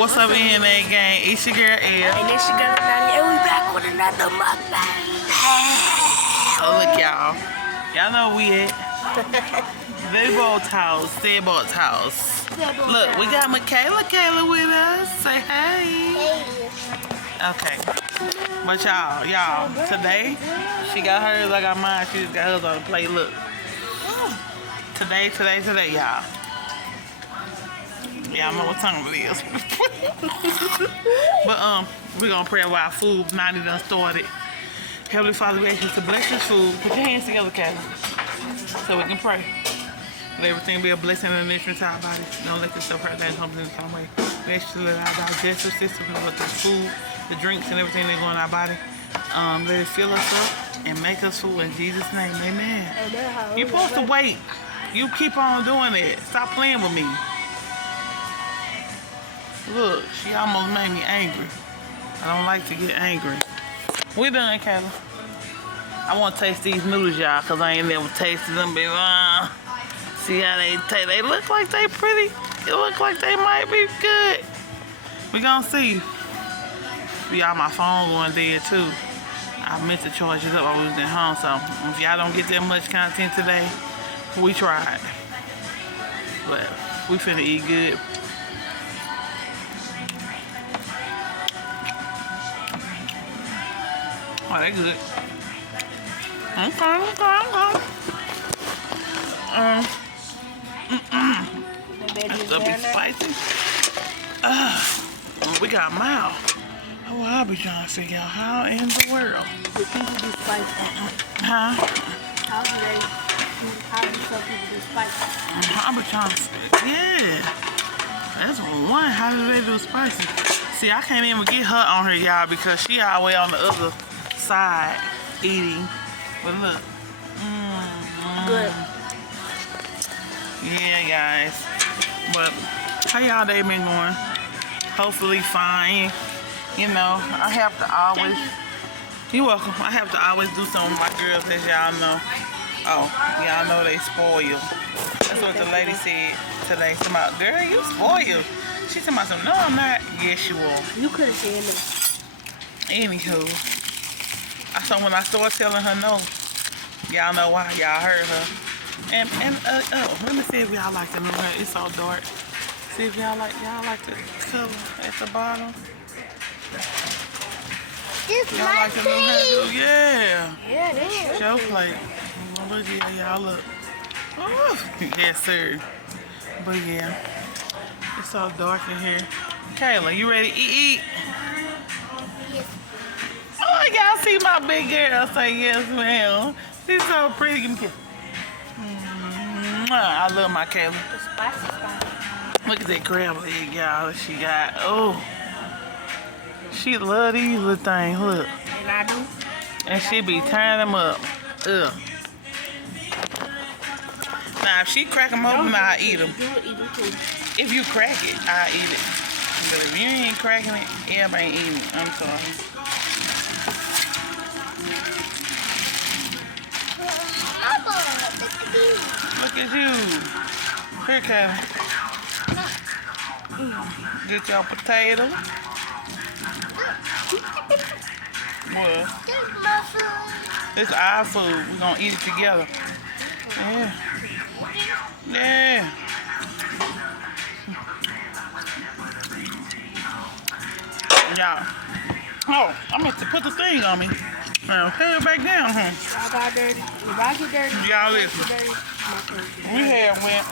What's up, NA gang? It's your girl, L. And it's your girl, Donnie, and we back with another mukbang. Oh, look, y'all. Y'all know we at Baby's house, Steadboat's house. Look, we got Kayla with us. Say hey. Okay. But y'all, today, she got hers, I got mine. She just got hers on the plate. Look. Today, y'all. Y'all know what time it is. But we're gonna pray about our food now that done started. Heavenly Father, we ask you to bless this food. Put your hands together, Kayla, so we can pray. Let everything be a blessing and an entrance to our bodies. Don't let this stuff hurt that comes in some way. We ask you to let our digestive system and let the food, the drinks, and everything that go in our body, let it fill us up and make us full in Jesus' name. Amen. You're supposed to wait. You keep on doing it. Stop playing with me. Look, she almost made me angry. I don't like to get angry. We done, Kayla. I want to taste these noodles, y'all, because I ain't never tasted them before. See how they taste. They look like they pretty. It look like they might be good. We gonna see. Y'all, my phone going dead, too. I meant to charge it up while we was at home, so if y'all don't get that much content today, we tried. But we finna eat good. Oh, they good. Okay. That's gonna be spicy. We got mild. Oh, I'll be trying to figure out how in the world. Do people do spicy? Huh? How do some people do spicy? I'll be trying to, yeah. That's one. How do they do spicy? See, I can't even get her on her, y'all, because she all the way on the other side eating. But look. Good. Yeah, guys. But how y'all day been going? Hopefully fine. You know, I have to always. You're welcome. I have to always do something with my girls, as y'all know. Oh, y'all know they spoiled. That's what the lady said today. She about, girl, you spoiled. She said, no, I'm not. Yes, you will. You could have said no. Anywho, so when I started telling her no, y'all know why. Y'all heard her. And let me see if y'all like the new hair. It's so dark. See if y'all like the color at the bottom. It's y'all like the new hair? Yeah. Yeah, it is. Show plate. Look at y'all look. Oh, yes, sir. But yeah, it's so dark in here. Kayla, you ready to eat? Yes. Oh, y'all see my big girl say yes, ma'am. She's so pretty. Give me a kiss. I love my Kayla. It's spicy. Look at that crab leg, y'all. She got, oh. She love these little things, look. And I do. And she be tearing them up. Ugh. Now, if she crack them open, I'll eat them. If you crack it, I'll eat it. But if you ain't cracking it, everybody ain't eating it. I'm sorry. Look at you. Here, Kevin. Get your potato. What? It's our food. We're gonna eat it together. Yeah. Yeah. Y'all. Oh, I meant to put the thing on me. Now, put it back down, huh? I got dirty. If I get dirty, y'all listen. We had went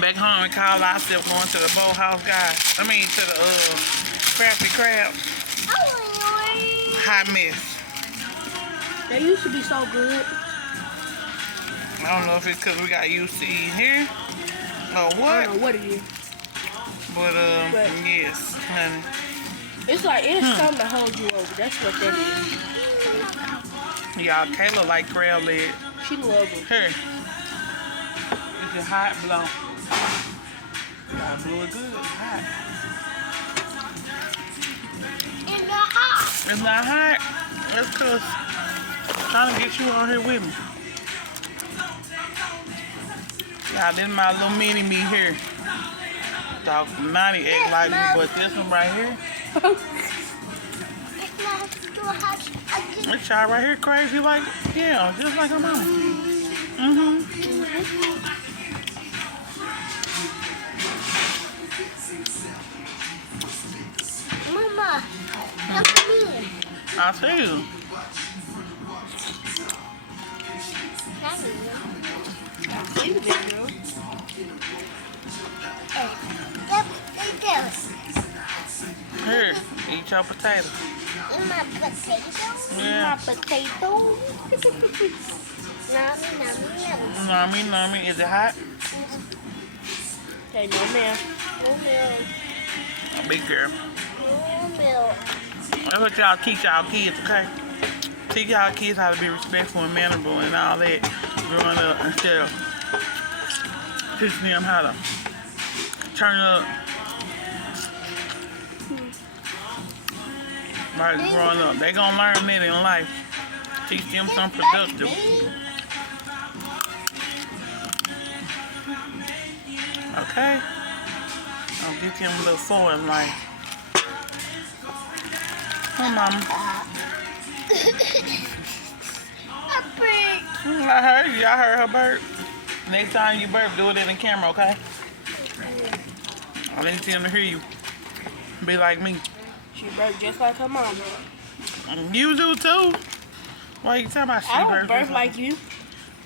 back home and called ourselves going to the boathouse guy. I mean, to the Crafty Crab. Hot mess. They used to be so good. I don't know if it's because we got used to eating here or what. I don't know what it is. But yes, honey. It's like, it's something to hold you over. That's what that is. Y'all, Kayla like crab leg. She loves them. Here. It's a hot blow. Y'all blew it good. It's hot. It's not hot. It's not hot. That's because I'm trying to get you on here with me. Y'all, this is my little mini me here. hot dog from 90 egg like me, but this one right here, this child right here crazy like, yeah, just like her mama. Mama, look at me. I see you. You big girl. Here, eat your potato. In my potato? Yeah. My potato? Nummy, nummy, nummy. Nummy, nummy. Is it hot? Okay, no milk. No milk. A big girl. No milk. That's what y'all teach y'all kids, okay? Teach y'all kids how to be respectful and mannerable and all that growing up instead of teaching them how to turn up. Like growing up. They gonna learn that in life. Teach them something productive. Okay? I'll get them a little forward in life. Come on. I heard you. I heard her burp. Next time you burp, do it in the camera, okay? I need them to hear you. Be like me. She burped just like her mama. You do too. Why you talking about she I don't burp? burp like you.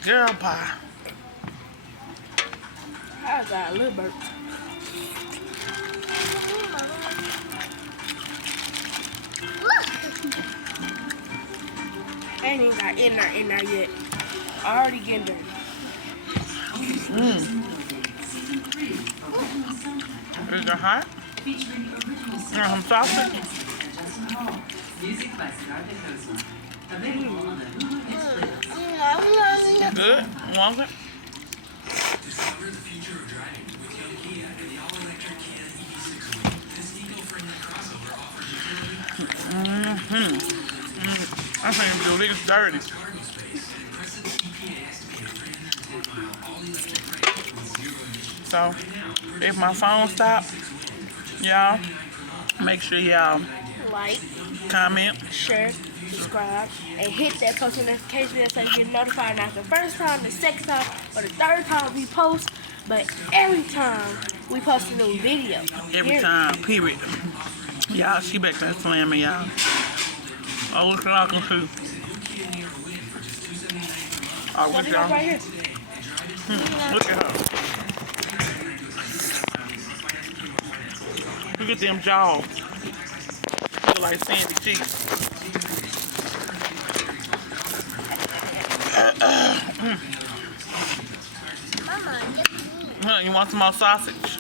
Girl pie. I got a little burp. I ain't even got in there yet. I already getting there. Is it hot? Some sausage? Good? Want it? I think do this dirty. So, if my phone stops, y'all, make sure y'all Like, comment, share, subscribe, and hit that post notification bell so you get notified not the first time, the second time, or the third time we post, but every time we post a new video. every time, period. Y'all, she back there slamming y'all. Oh, look at Uncle Sue. Oh, What look do you got right at here? her. Look at her. Look at them jaws. Look like sandy cheeks. Mama, get me. Huh, you want some more sausage?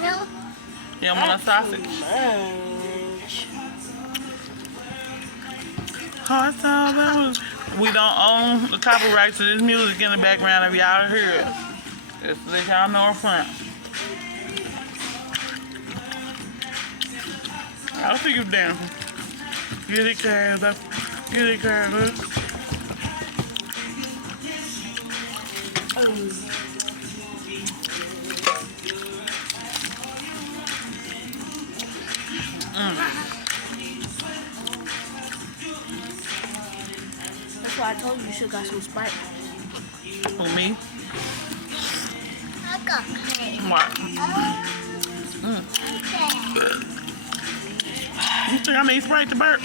No. You don't want a sausage? Much. We don't own the copyrights to this music in the background if y'all hear it. Just to let y'all know up front. I'll see you dancing. Get it, Carla. Get it, Carla. That's why I told you should got some Sprite. For me? I got What? You think I need Sprite to burp?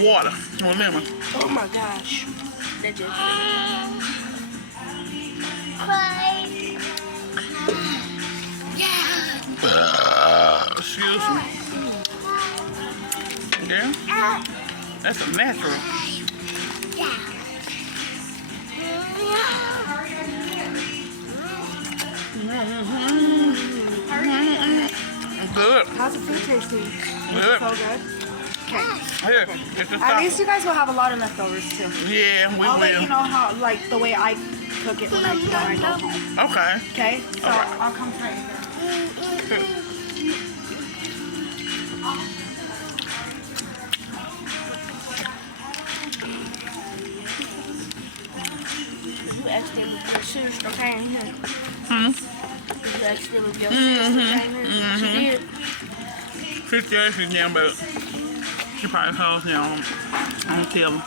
Water or lemon. Oh my gosh. That just Excuse me. Yeah? That's a natural. Good. How's the food tasting? Good. So good. Here, it's the At sauce. least you guys will have a lot of leftovers too. Yeah, we I'll let you will. know how, like, the way I cook it when I go home. Okay. Okay? So Alright. I'll come try it again. You asked them if the sugar okay in here. Hmm? You asked still of your sister. She did. She's actually down, but she probably calls me on tell.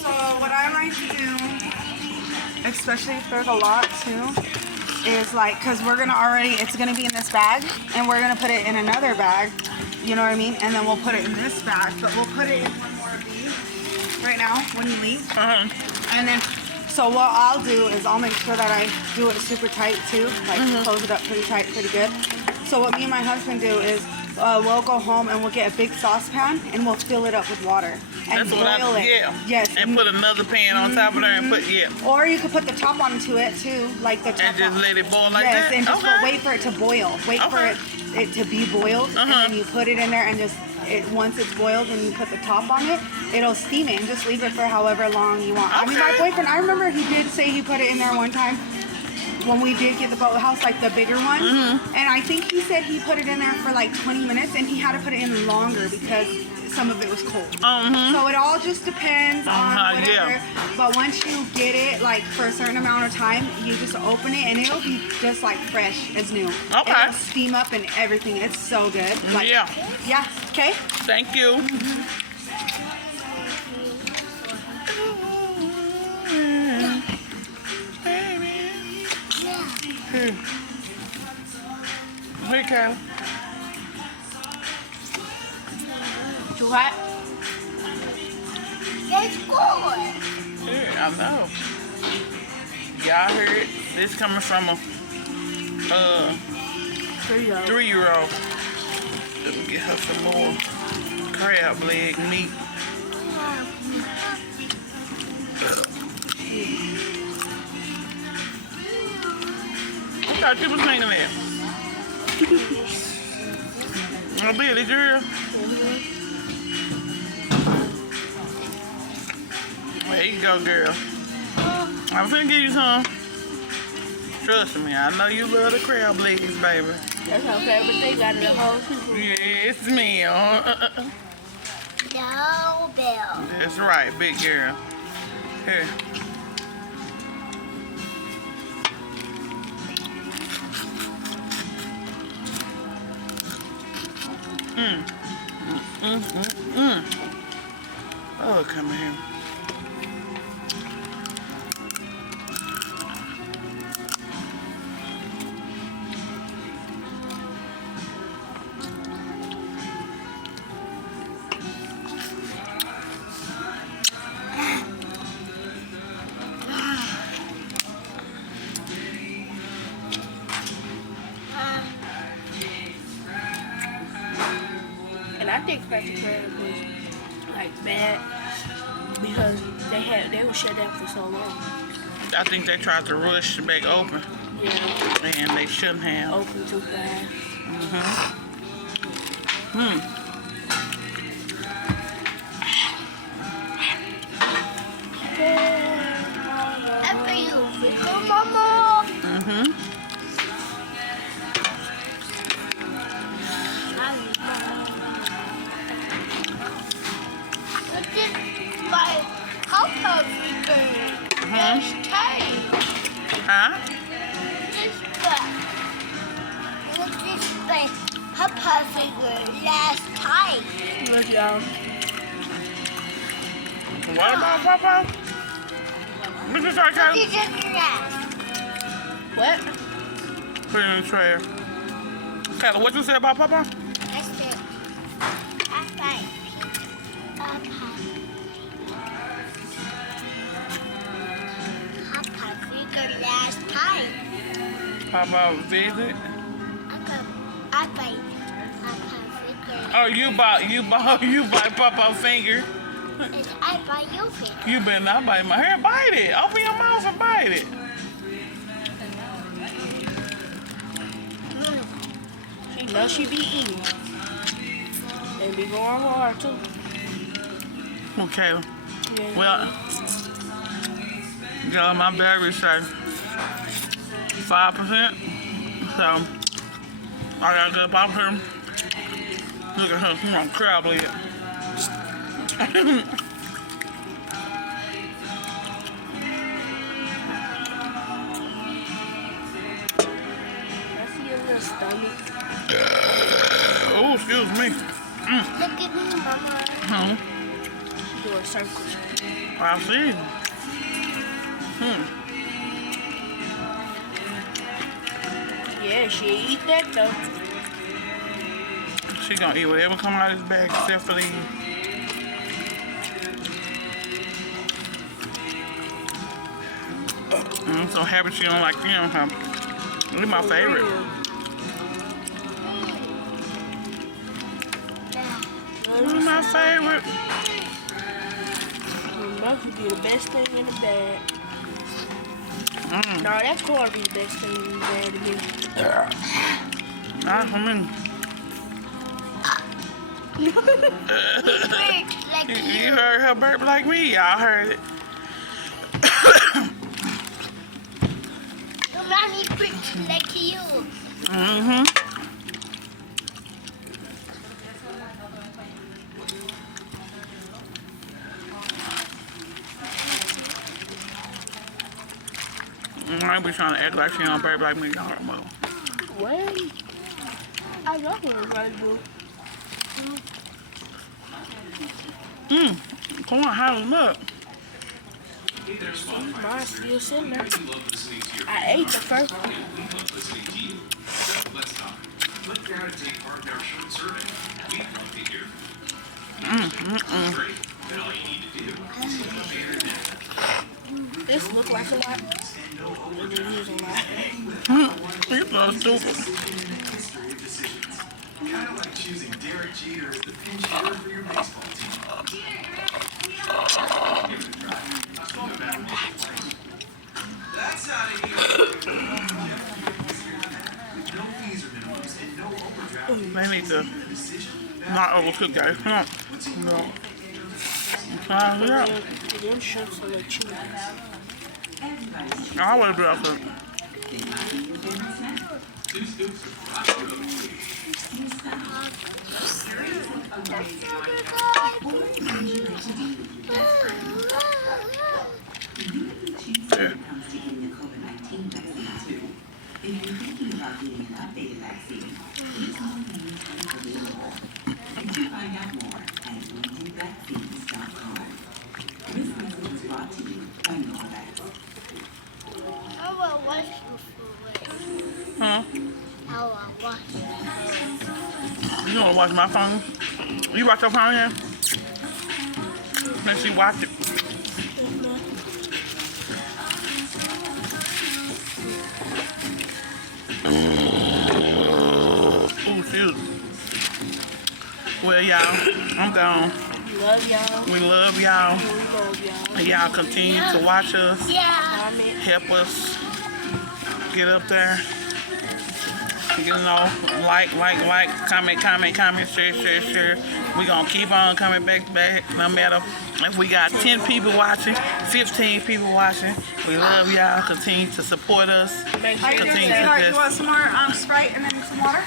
So what I like to do, especially if there's a lot too, is like, cause it's gonna be in this bag, and we're gonna put it in another bag. You know what I mean? And then we'll put it in this bag, but we'll put it in one more of these right now when you leave. And then, so what I'll do is I'll make sure that I do it super tight too, like close it up pretty tight, pretty good. So what me and my husband do is we'll go home and we'll get a big saucepan and we'll fill it up with water and boil it. Yeah. Yes. And put another pan on top of there and put, Or you could put the top onto it too, like the top. And just let it boil like yes, that? And just wait for it to boil. Wait for it to be boiled, and then you put it in there and just, once it's boiled and you put the top on it, it'll steam it and just leave it for however long you want. I mean, my boyfriend, I remember he did say he put it in there one time when we did get the boathouse, like the bigger one. And I think he said he put it in there for like 20 minutes and he had to put it in longer because some of it was cold. So it all just depends on whatever. But once you get it, like for a certain amount of time, you just open it and it'll be just like fresh as new. It'll steam up and everything. It's so good. Like, yeah. Okay. Thank you. Hey, Kyle. Too hot? It's good. Yeah, I know. Y'all heard this coming from a 3-year-old. Let me get her some more crab leg meat. I thought you was hanging there. Oh, Bill, did you hear? There you go, girl. I'm finna give you some. Trust me, I know you love the crab legs, baby. That's her favorite thing out of the whole seafood. Yes, ma'am. No, Bill. That's right, big girl. Here. Oh, come here. And I think Special Crab was like bad because they were shut down for so long. I think they tried to rush back open. Yeah. And they shouldn't have. Open too fast. After you, Fickle Mama. Look at my Papa Fickle. That's tight. Huh? This back. Look at this back. Papa Fickle. That's tight. Look, y'all. What about Papa? Look at that, Kyle. Look at that. What? Put it in the tray. Kyle, what you say about Papa? I said, that's right. Papa. Papa Fickle last time. Papa visit. I bite Papa Fickle. Oh, you bite Papa finger. And I bite your finger. You better not bite my hair. Bite it. Open your mouth and bite it. She knows she be eating. And be going hard too. Okay. Yeah. Well, y'all, my battery say 5%. So, I gotta get up out here. Look at her. Come on, crab leg. stomach. Oh, excuse me. Look at me, Mama. Doing circles. I see. Yeah, she eat that though. She gonna eat whatever come out of this bag except for these. I'm so happy she don't like them. Huh? They're my favorite. They're my favorite. Must be the best thing in the bag. No, that corn be the best thing in the bag to me. Like You heard her burp like me. Y'all heard it. Mommy bitch like you. I be trying to act like she don't burp like me. Y'all don't know. What? I love what I do. Come on, how look. Mine's still sitting there. I ate the first one. This look like a lot. It is a lot. You're so stupid. Kind of like choosing Derek Jeter as the pinch hitter for your baseball team. Give it a try. Let's go back. That's out of here. No fees or minimums and no overdraft. They need to not overcook, guys. Come on. No. Try it out. Them shrimps are like chewy. I always do that. 2 scoops of fried Yeah. I will wash your food. Huh? I will wash your food. You wanna watch my phone? You watch your phone here? Let she watch it. Oh, shoot. Well, y'all, I'm gone. Love y'all. We love y'all. We love y'all. And y'all continue to watch us, Yeah. help us get up there. You know, like, comment, share. We gonna keep on coming back, no matter if we got 10 people watching, 15 people watching. We love y'all. Continue to support us. Make sure, Continue Hey, to Heart, you just, want some more Sprite and then some water?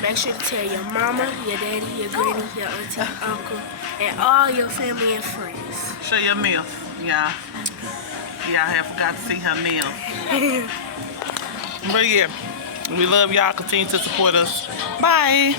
make sure to tell your mama, your daddy, your granny, your auntie, uncle, and all your family and friends. Show your meals, y'all. Y'all have forgot to see her meals. But yeah, we love y'all. Continue to support us. Bye.